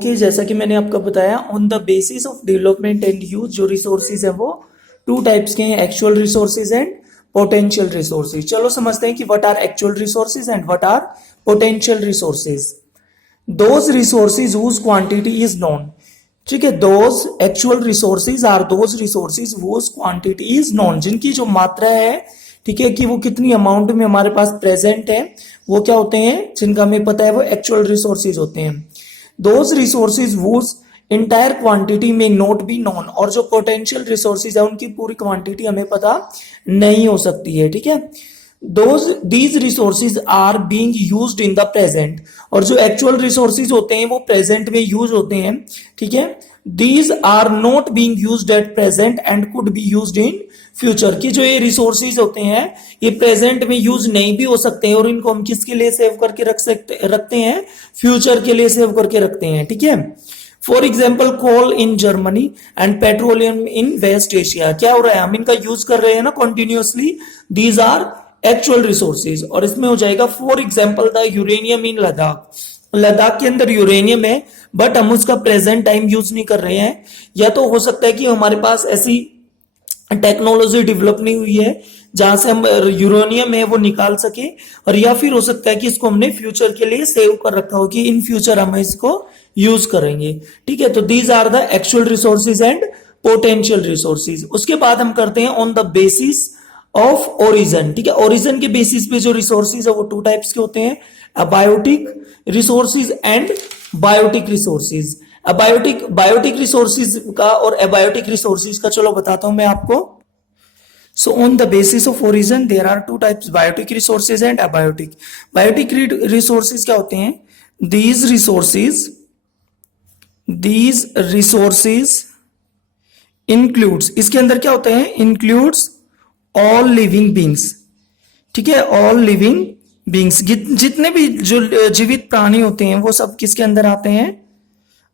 Okay जैसा कि मैंने आपको बताया, on the basis of development and use, जो रिसोर्सेज है वो टू टाइप्स के हैं, actual resources and potential resources. चलो समझते हैं कि what are actual resources and what are potential resources. Those resources whose quantity is known, ठीक है, those actual resources are those resources whose quantity is known, जिनकी जो मात्रा है, ठीक है, कि वो कितनी अमाउंट में हमारे पास प्रेजेंट है, वो क्या होते हैं, जिनका हमें पता है, वो एक्चुअल रिसोर्सेज होते हैं। Those resources whose entire quantity may not be known, और जो पोटेंशियल रिसोर्सेज है उनकी पूरी क्वांटिटी हमें पता नहीं हो सकती है, ठीक है। These resources are being used in the present, और जो एक्चुअल रिसोर्सेज होते हैं वो प्रेजेंट में यूज होते हैं, ठीक है। These are not being used at present and could be used in future, की जो ये रिसोर्सेज होते हैं ये प्रेजेंट में यूज नहीं भी हो सकते हैं, और इनको हम किसके लिए सेव करके रखते हैं, फ्यूचर के लिए सेव करके रखते हैं, ठीक है। For example coal in Germany and petroleum in West Asia, क्या हो रहा है, हम इनका यूज कर रहे हैं ना continuously, these are actual resources. और इसमें हो जाएगा for example the uranium in Ladakh, Ladakh के अंदर यूरेनियम है बट हम उसका प्रेजेंट टाइम यूज नहीं कर रहे हैं, या तो हो सकता है कि हमारे पास ऐसी टेक्नोलॉजी डेवलप नहीं हुई है जहां से हम यूरेनियम है वो निकाल सके, और या फिर हो सकता है कि इसको हमने फ्यूचर के लिए सेव कर रखा हो कि इन फ्यूचर हम इसको यूज करेंगे, ठीक है। तो these are the actual resources and potential resources. उसके बाद हम करते हैं on the basis of origin, ठीक है। ओरिजिन के बेसिस पे जो रिसोर्सेज है वो टू टाइप्स के होते हैं, abiotic resources and biotic resources. Biotic resources का और एबायोटिक रिसोर्सेज का चलो बताता हूं मैं आपको। So on the basis of origin there are two types, biotic resources and abiotic. Biotic resources क्या होते हैं, दीज रिसोर्सेज इंक्लूड्स, इसके अंदर क्या होते हैं, इंक्लूड्स ऑल लिविंग बींग्स, ठीक है, ऑल लिविंग बींग्स, जितने भी जो जीवित प्राणी होते हैं वो सब किसके अंदर आते हैं,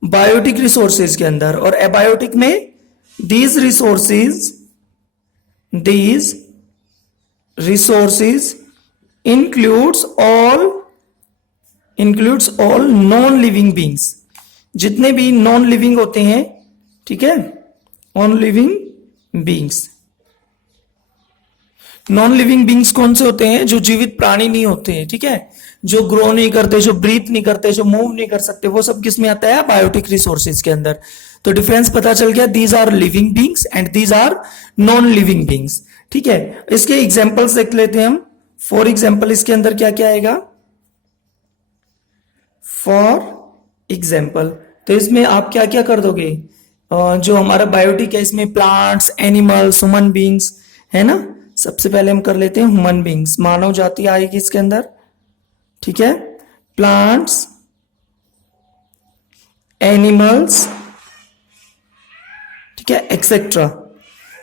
बायोटिक रिसोर्सेज के अंदर। और एबायोटिक में these resources includes all non living beings, जितने भी नॉन लिविंग होते हैं, ठीक है, non living beings. Non living beings कौन से होते हैं, जो जीवित प्राणी नहीं होते हैं, ठीक है, जो ग्रो नहीं करते, जो ब्रीथ नहीं करते, जो मूव नहीं कर सकते, वो सब किस में आता है, बायोटिक रिसोर्सेज के अंदर। तो डिफरेंस पता चल गया, these are living beings and these are non living beings, ठीक है। इसके एग्जांपल्स देख लेते हैं हम। फॉर एग्जांपल इसके अंदर क्या क्या आएगा, फॉर एग्जांपल, तो इसमें आप क्या क्या कर दोगे, जो हमारा बायोटिक है इसमें प्लांट्स, एनिमल्स, ह्यूमन बींग्स है ना। सबसे पहले हम कर लेते हैं ह्यूमन बींग्स, मानव जाति आएगी इसके अंदर, ठीक है, प्लांट्स, एनिमल्स, ठीक है, etcetera,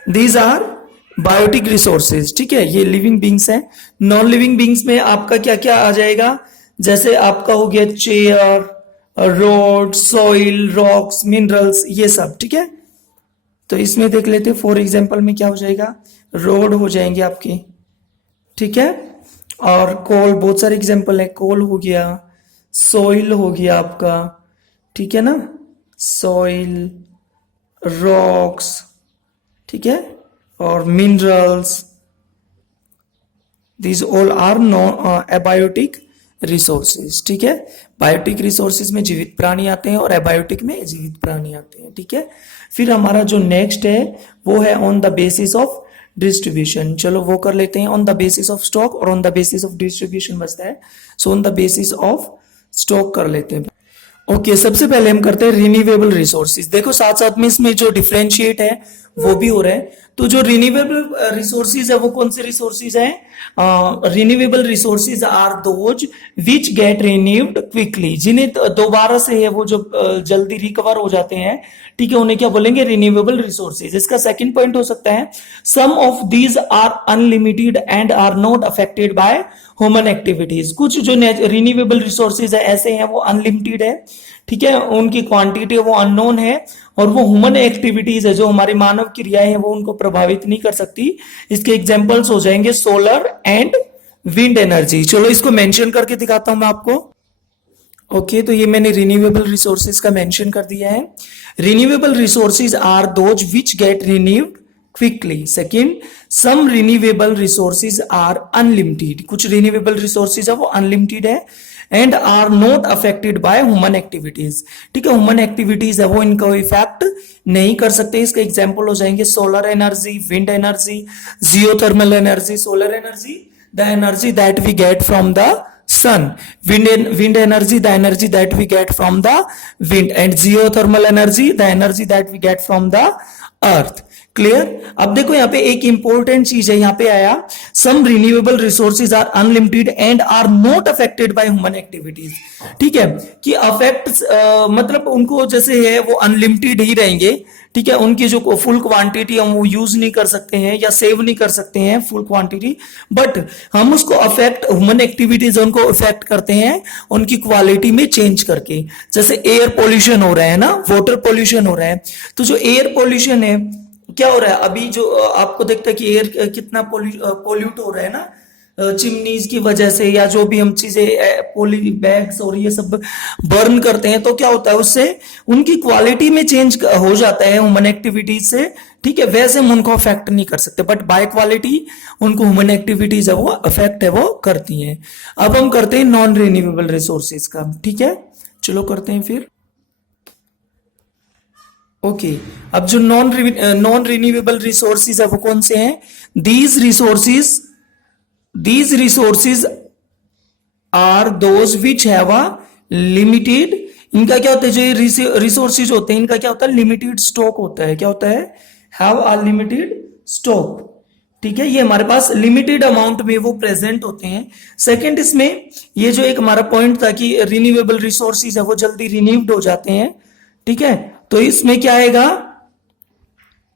these are biotic resources, ठीक है, ये लिविंग बींग्स हैं। नॉन लिविंग बींग्स में आपका क्या क्या आ जाएगा, जैसे आपका हो गया chair, road, soil, rocks, minerals, ये सब, ठीक है। तो इसमें देख लेते हैं, फॉर एग्जांपल में क्या हो जाएगा, रोड हो जाएंगे आपकी, ठीक है, और कोल, बहुत सारे एग्जांपल है, कोल हो गया, सॉइल हो गया आपका, ठीक है ना, सॉइल, रॉक्स, ठीक है, और minerals, these all are abiotic resources, ठीक है। बायोटिक रिसोर्सेज में जीवित प्राणी आते हैं और एबायोटिक में जीवित प्राणी आते हैं, ठीक है। फिर हमारा जो नेक्स्ट है वो है on the basis of distribution, चलो वो कर लेते हैं। On the basis of stock और on the basis of distribution बचता है, so on the basis of stock कर लेते हैं। ओके, सबसे पहले हम करते हैं रिन्यूएबल रिसोर्सेज। देखो साथ साथ में इसमें जो डिफरेंशिएट है वो भी हो रहा है। तो जो रिन्यूएबल रिसोर्सेज है वो कौन से रिसोर्सेज है, renewable resources are those which get renewed quickly, जिन्हें दोबारा से है वो जो जल्दी रिकवर हो जाते हैं, ठीक है, उन्हें क्या बोलेंगे, रिन्यूएबल रिसोर्सेज। इसका सेकंड पॉइंट हो सकता है, some of these are unlimited and are not affected by human activities. कुछ जो रिन्यूएबल रिसोर्सेज है ऐसे हैं वो अनलिमिटेड है, ठीक है, उनकी क्वांटिटी वो अननोन है, और वो ह्यूमन एक्टिविटीज है, जो हमारी मानव क्रियाएं हैं वो उनको प्रभावित नहीं कर सकती। इसके एग्जांपल्स हो जाएंगे सोलर एंड विंड एनर्जी। चलो इसको मेंशन करके दिखाता हूं मैं आपको। ओके, तो ये मैंने रिन्यूएबल रिसोर्सेज का मेंशन कर दिया है। Renewable resources are those which get renewed quickly. Second, some renewable resources are unlimited. कुछ रिन्यूएबल रिसोर्सेज है वो अनलिमिटेड है and are not affected by human activities. ठीक है, ह्यूमन एक्टिविटीज है वो इनको इफेक्ट नहीं कर सकते। इसके एग्जाम्पल हो जाएंगे solar energy, wind energy, geothermal energy. Solar energy, the energy that we get from the sun. Wind energy, the energy that we get from the wind, and geothermal energy, the energy that we get from the earth. Clear. अब देखो यहाँ पे एक important चीज है, यहाँ पे आया some renewable resources are unlimited and are not affected by human activities. ठीक है, कि अफेक्ट मतलब उनको जैसे है वो अनलिमिटेड ही रहेंगे। ठीक है, उनकी जो फुल क्वांटिटी हम वो यूज नहीं कर सकते हैं या सेव नहीं कर सकते हैं फुल क्वांटिटी, बट हम उसको अफेक्ट ह्यूमन एक्टिविटीज उनको इफेक्ट करते हैं उनकी क्वालिटी में चेंज करके। जैसे एयर पोल्यूशन हो रहा है ना, वाटर पोल्यूशन हो रहा है, तो जो एयर पोल्यूशन है क्या हो रहा है अभी, जो आपको देखता है कि एयर कितना पोल्यूट हो रहा है ना, चिमनीज की वजह से, या जो भी हम चीजें पोली बैग्स और ये सब बर्न करते हैं, तो क्या होता है उससे उनकी क्वालिटी में चेंज हो जाता है ह्यूमन एक्टिविटीज से। ठीक है, वैसे हम उनको अफेक्ट नहीं कर सकते, बट बाय क्वालिटी उनको ह्यूमन एक्टिविटीज है वो अफेक्ट है वो करती हैं। अब हम करते हैं नॉन रिन्यूएबल रिसोर्सेज का। ठीक है, चलो करते हैं फिर। ओके, अब जो नॉन रिन्यूएबल रिसोर्सेज है वो कौन से हैं? These resources are those which have a limited. इनका क्या होता है, जो रिसोर्सेज होते हैं इनका क्या होता है, लिमिटेड स्टॉक होता है। क्या होता है? Have a limited stock. ठीक है, ये हमारे पास लिमिटेड अमाउंट में वो प्रेजेंट होते हैं। सेकंड, इसमें ये जो एक हमारा पॉइंट था कि रिन्यूएबल रिसोर्सेज है वो जल्दी रिन्यूड हो जाते हैं। ठीक है, तो इसमें क्या आएगा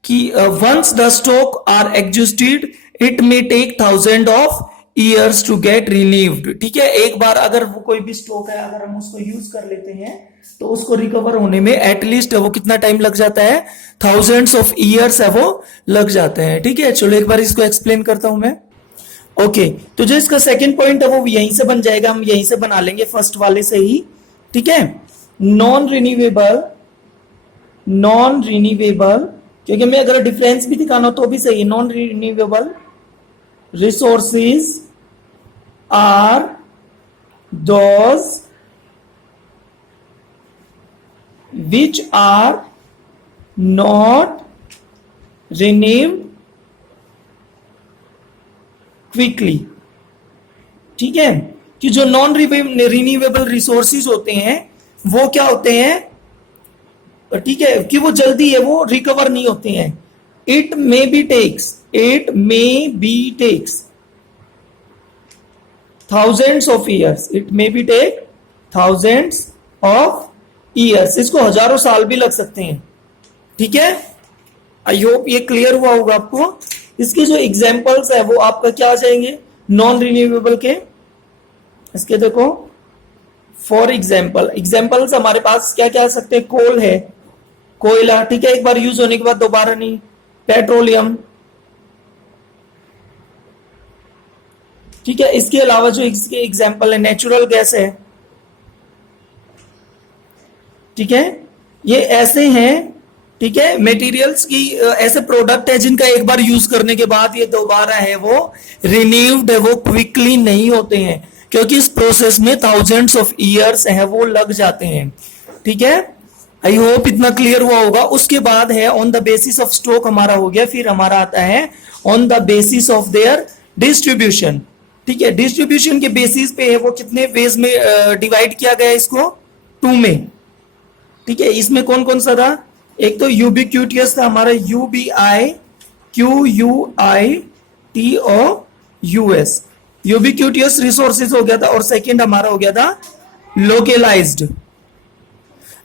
कि once the stock are existed it may take 1000 of years to get renewed. ठीक है, एक बार अगर वो कोई भी स्टॉक है अगर हम उसको यूज कर लेते हैं तो उसको रिकवर होने में एटलीस्ट वो कितना टाइम लग जाता है, थाउजेंड्स ऑफ ईयर्स है वो लग जाते हैं। ठीक है, चलो एक बार इसको एक्सप्लेन करता हूं मैं। ओके, तो जो इसका सेकंड पॉइंट है वो यहीं से बन जाएगा, हम यहीं से बना लेंगे फर्स्ट वाले से ही। ठीक है, नॉन रिन्यूएबल, क्योंकि मैं अगर डिफरेंस भी दिखाना हो तो भी सही है। Non renewable resources are those which are not renewed quickly. ठीक है, कि जो नॉन रिन्यूएबल रिसोर्सेज होते हैं वो क्या होते हैं, ठीक है, कि वो जल्दी है वो रिकवर नहीं होते हैं। It may be takes thousands of years, it may be take thousands of years, इसको हजारों साल भी लग सकते हैं। ठीक है, आई होप ये क्लियर हुआ होगा आपको। इसके जो एग्जांपल्स है वो आपका क्या आ जाएंगे नॉन रिन्यूएबल के। इसके देखो फॉर एग्जाम्पल्स हमारे पास क्या क्या आ सकते हैं, कोल है, कोयला। ठीक है, एक बार यूज होने के बाद दोबारा नहीं। पेट्रोलियम। ठीक है, इसके अलावा जो इसके एग्जाम्पल है नेचुरल गैस है। ठीक है, ये ऐसे हैं। ठीक है, मटेरियल्स की ऐसे प्रोडक्ट है जिनका एक बार यूज करने के बाद ये दोबारा है वो रिन्यूड है वो क्विकली नहीं होते हैं, क्योंकि इस प्रोसेस में थाउजेंड्स ऑफ ईयर्स है वो लग जाते हैं। ठीक है, आई होप इतना क्लियर हुआ होगा। उसके बाद है on the basis of stock हमारा हो गया, फिर हमारा आता है on the basis of their distribution. ठीक है, डिस्ट्रीब्यूशन के बेसिस पे है वो कितने वेज में डिवाइड किया गया इसको, 2 में। ठीक है, इसमें कौन कौन सा था, एक तो यूबिक्यूटियस था हमारा, UBIQUITOUS, यूबिक्यूटियस रिसोर्सेज हो गया था, और सेकंड हमारा हो गया था लोकलाइज्ड।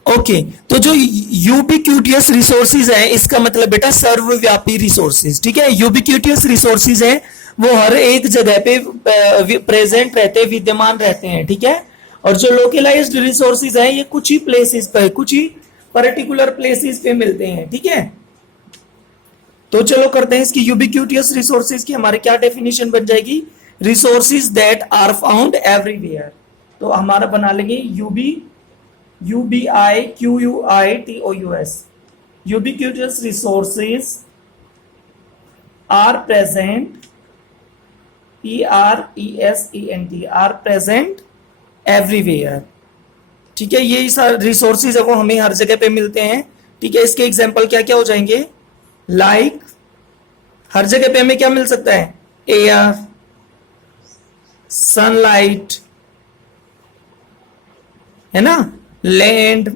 ओके, तो जो यूबिक्यूटियस रिसोर्सेज है इसका मतलब बेटा सर्वव्यापी रिसोर्सेज। ठीक है, यूबिक्यूटियस रिसोर्सेज है वो हर एक जगह पे प्रेजेंट रहते हैं, विद्यमान रहते हैं। ठीक है, और जो लोकलाइज्ड रिसोर्सेज है ये कुछ ही प्लेसेस पे, कुछ ही पर्टिकुलर प्लेसेस पे मिलते हैं। ठीक है, तो चलो करते हैं इसकी यूबिक्यूटियस रिसोर्सेज की हमारे क्या डेफिनेशन बन जाएगी, resources that are found everywhere. तो हमारा बना लेंगे यूबी ubiquitous. Ubiquitous resources are present, present, are present everywhere. ठीक है, ये रिसोर्सेज है वो हमें हर जगह पे मिलते हैं. ठीक है, इसके एग्जाम्पल क्या क्या हो जाएंगे? लाइक हर जगह पे हमें क्या मिल सकता है? एयर, सनलाइट, है ना, land,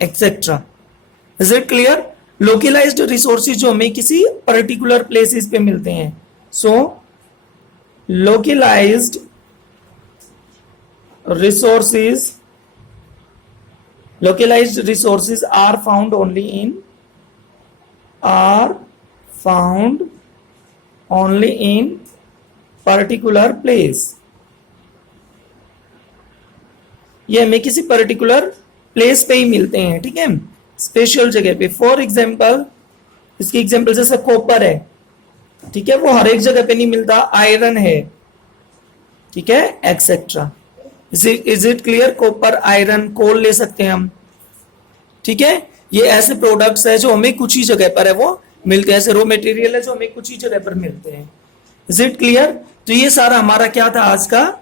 etcetera. Is it clear? Localized resources जो हमें किसी पर्टिकुलर प्लेसेस पे मिलते हैं. सो localized resources are found only in particular place. ये हमें किसी पर्टिकुलर प्लेस पे ही मिलते हैं. ठीक है, स्पेशल जगह पे. फॉर एग्जाम्पल, इसकी एग्जाम्पल जैसे कॉपर है. ठीक है, वो हर एक जगह पे नहीं मिलता. आयरन है, ठीक है, etcetera. Is it clear? Copper, iron, coal ले सकते हैं हम. ठीक है, ये ऐसे प्रोडक्ट्स है जो हमें कुछ ही जगह पर है वो मिलते हैं. ऐसे रॉ मटेरियल है जो हमें कुछ ही जगह पर मिलते हैं. Is it clear? तो ये सारा हमारा क्या था आज का?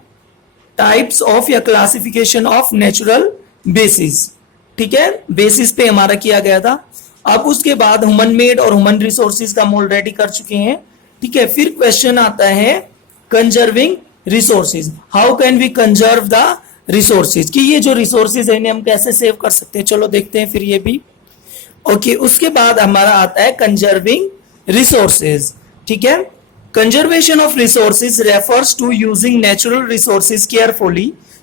टाइप्स ऑफ या क्लासिफिकेशन ऑफ नेचुरल बेसिस. ठीक है, बेसिस पे हमारा किया गया था. अब उसके बाद ह्यूमन मेड और ह्यूमन रिसोर्सेज का हम ऑलरेडी कर चुके हैं. ठीक है, फिर क्वेश्चन आता है conserving resources. How can we conserve the resources, कि ये जो रिसोर्सेज है इन्हें हम कैसे सेव कर सकते हैं. चलो देखते हैं फिर ये भी. ओके, उसके बाद हमारा आता है कंजर्विंग रिसोर्सेज. ठीक है, conservation of resources refers to using natural resources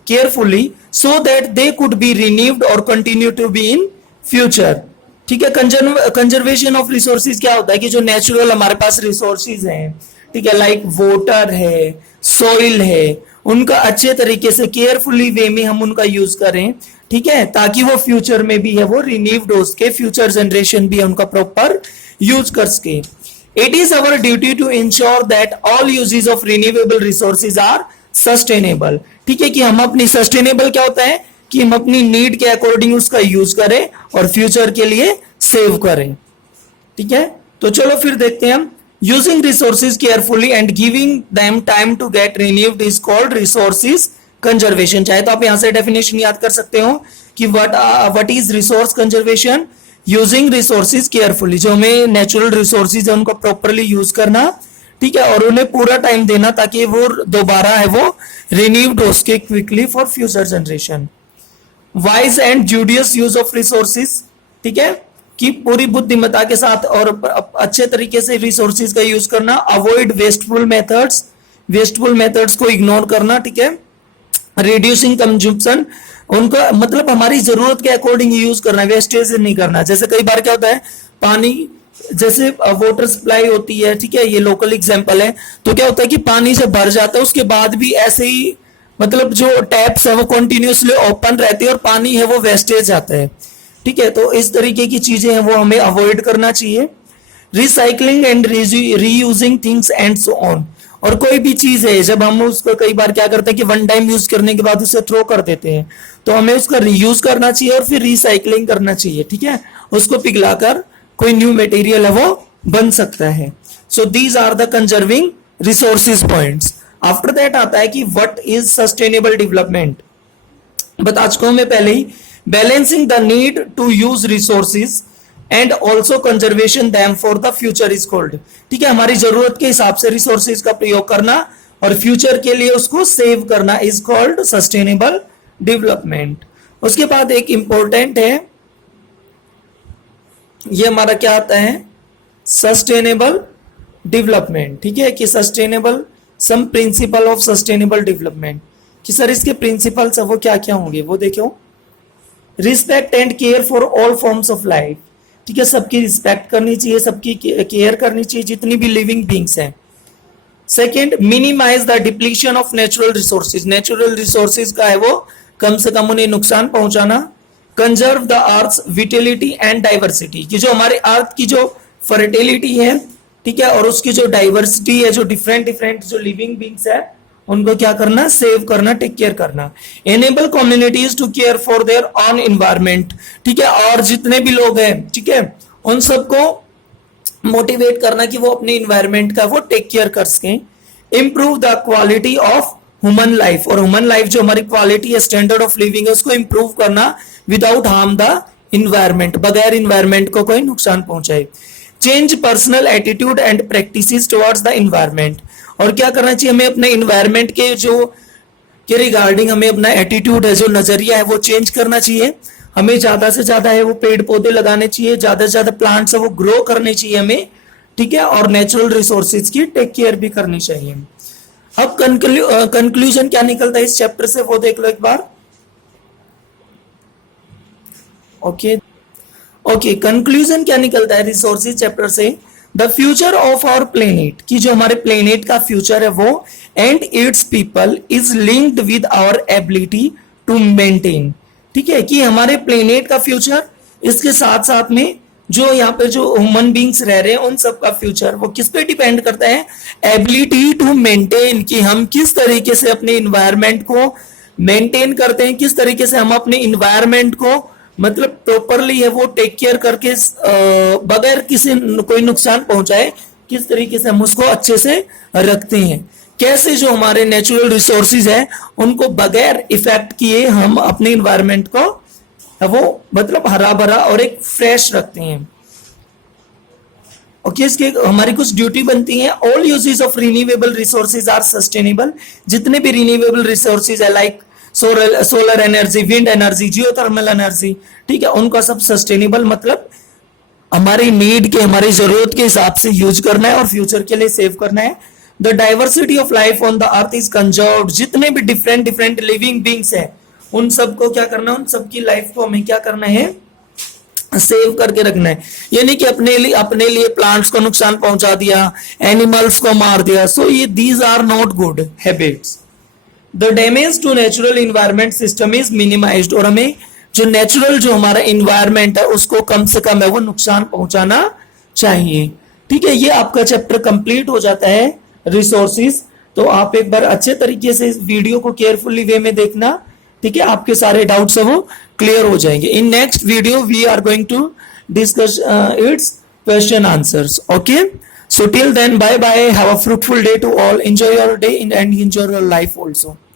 carefully so that they could be renewed और continue to be in future. ठीक है, कंजर्वेशन ऑफ रिसोर्सेज क्या होता है कि जो नेचुरल हमारे पास रिसोर्सेज हैं, ठीक है, लाइक वाटर है, सॉइल है, उनका अच्छे तरीके से केयरफुली वे में हम उनका यूज करें. ठीक है, ताकि वो फ्यूचर में भी है वो रिन्यूड हो सके, फ्यूचर जनरेशन भी उनका प्रॉपर यूज कर सके. It is our duty to ensure that all uses of renewable resources are sustainable. ठीक है, कि हम अपनी सस्टेनेबल क्या होता है कि हम अपनी नीड के अकॉर्डिंग उसका यूज करें और फ्यूचर के लिए सेव करें. ठीक है, तो चलो फिर देखते हैं हम. Using resources carefully and giving them time to get renewed is called resources conservation. चाहे तो आप यहां से डेफिनेशन याद कर सकते हो कि what is resource conservation? Using resources carefully, जो हमें नेचुरल रिसोर्सेज है उनको प्रॉपरली यूज करना. ठीक है, और उन्हें पूरा टाइम देना ताकि वो दोबारा है वो रिन्यूड हो सके quickly for future generation. Wise and judicious use of resources. ठीक है, कि पूरी बुद्धिमत्ता के साथ और अच्छे तरीके से रिसोर्सेज का यूज करना. अवॉइड वेस्टफुल मेथड्स को इग्नोर करना. ठीक है, रिड्यूसिंग कंजम्पशन, उनका मतलब हमारी जरूरत के अकॉर्डिंग यूज करना, वेस्टेज नहीं करना. जैसे कई बार क्या होता है, पानी जैसे वाटर सप्लाई होती है, ठीक है, ये लोकल एग्जांपल है, तो क्या होता है कि पानी जब भर जाता है उसके बाद भी ऐसे ही मतलब जो टैप्स है वो कंटिन्यूसली ओपन रहती है और पानी है वो वेस्टेज जाता है. ठीक है, तो इस तरीके की चीजें हैं वो हमें अवॉइड करना चाहिए. Recycling and reusing things and so on. और कोई भी चीज है जब हम उसको कई बार क्या करते हैं कि वन टाइम यूज करने के बाद उसे थ्रो कर देते हैं, तो हमें उसका रीयूज करना चाहिए और फिर रिसाइकलिंग करना चाहिए. ठीक है, उसको पिघलाकर कोई न्यू मटेरियल है वो बन सकता है. So these are the conserving resources points. After that आता है कि व्हाट इज सस्टेनेबल डेवलपमेंट. बता चुका हूं मैं पहले ही. Balancing the need to use resources and also conservation them for the future is called. ठीक है, हमारी जरूरत के हिसाब से रिसोर्सेज का प्रयोग करना और फ्यूचर के लिए उसको सेव करना इज कॉल्ड सस्टेनेबल डेवलपमेंट. उसके बाद एक इंपॉर्टेंट है, ये हमारा क्या आता है, सस्टेनेबल डेवलपमेंट. ठीक है, कि sustainable some principle of sustainable development, कि सर इसके प्रिंसिपल्स है वो क्या क्या होंगे वो देखो. Respect and care for all forms of life. ठीक है, सबकी रिस्पेक्ट करनी चाहिए, सबकी केयर करनी चाहिए जितनी भी लिविंग बींग्स हैं. Second, minimize the depletion of natural resources. Natural resources का है वो कम से कम उन्हें नुकसान पहुंचाना. Conserve the earth vitality and diversity, कि जो हमारे अर्थ की जो फर्टिलिटी है, ठीक है, और उसकी जो डाइवर्सिटी है, जो डिफरेंट जो लिविंग बींग्स है उनको क्या करना, सेव करना, टेक केयर करना। Enable communities to care for their own environment, ठीक है, और जितने भी लोग हैं, ठीक है, उन सबको मोटिवेट करना कि वो अपने इन्वायरमेंट का वो टेक केयर कर सकें। Improve the quality of human life, और ह्यूमन लाइफ जो हमारी क्वालिटी है, स्टैंडर्ड ऑफ लिविंग है, उसको इंप्रूव करना विदाउट हार्म द इन्वायरमेंट, बगैर इन्वायरमेंट को कोई नुकसान पहुंचाए। Change personal attitude and practices towards the environment, और क्या करना चाहिए हमें, अपने इन्वायरमेंट के जो के रिगार्डिंग हमें अपना एटीट्यूड है, जो नजरिया है, वो चेंज करना चाहिए। हमें ज्यादा से ज्यादा है वो पेड़ पौधे लगाने चाहिए, ज्यादा से ज्यादा प्लांट्स है वो ग्रो करने चाहिए हमें, ठीक है, और नेचुरल रिसोर्सेज की टेक केयर भी करनी चाहिए। अब कंक्लूजन क्या निकलता है इस चैप्टर से, वो देख लो एक बार। ओके, कंक्लूजन क्या निकलता है रिसोर्सेज चैप्टर से, the future of our planet, कि जो हमारे प्लेनेट का फ्यूचर है वो and its people is linked with our ability to maintain, ठीक है, कि हमारे प्लेनेट का फ्यूचर, इसके साथ साथ में जो यहाँ पे जो ह्यूमन बींग्स रह रहे हैं उन सब का फ्यूचर वो किस पे डिपेंड करता है, एबिलिटी टू मेंटेन, कि हम किस तरीके से अपने इन्वायरमेंट को मेंटेन करते हैं, किस तरीके से हम अपने इन्वायरमेंट को मतलब प्रॉपरली है वो टेक केयर करके बगैर किसी कोई नुकसान पहुंचाए, किस तरीके से हम उसको अच्छे से रखते हैं, कैसे जो हमारे नेचुरल रिसोर्सेज है उनको बगैर इफेक्ट किए हम अपने इन्वायरमेंट को वो मतलब हरा भरा और एक फ्रेश रखते हैं। ओके, इसके हमारी कुछ ड्यूटी बनती है। All uses of renewable resources are sustainable, जितने भी रिन्यूएबल रिसोर्सेज है like solar energy, wind energy, geothermal energy, ठीक है, उनका सब सस्टेनेबल मतलब हमारी नीड के, हमारी जरूरत के हिसाब से यूज करना है और फ्यूचर के लिए सेव करना है। The diversity of life on the earth is conserved, जितने भी डिफरेंट डिफरेंट लिविंग बींग्स है उन सबको क्या करना है, उन सबकी लाइफ को हमें क्या करना है, सेव करके रखना है। यानी कि अपने लिए प्लांट्स को नुकसान पहुंचा दिया, एनिमल्स को मार दिया, सो ये these are not good habits. The damage to natural environment system is minimized, और हमें जो नेचुरल जो हमारा इन्वायरमेंट है उसको कम से कम है वो नुकसान पहुंचाना चाहिए, ठीक है। ये आपका चैप्टर कंप्लीट हो जाता है रिसोर्सेज। तो आप एक बार अच्छे तरीके से इस वीडियो को केयरफुली वे में देखना, ठीक है, आपके सारे डाउट्स है वो क्लियर हो जाएंगे। In next video we are going to discuss its question answers. Okay, so till then, bye bye, have a fruitful day to all, enjoy your day and enjoy your life also.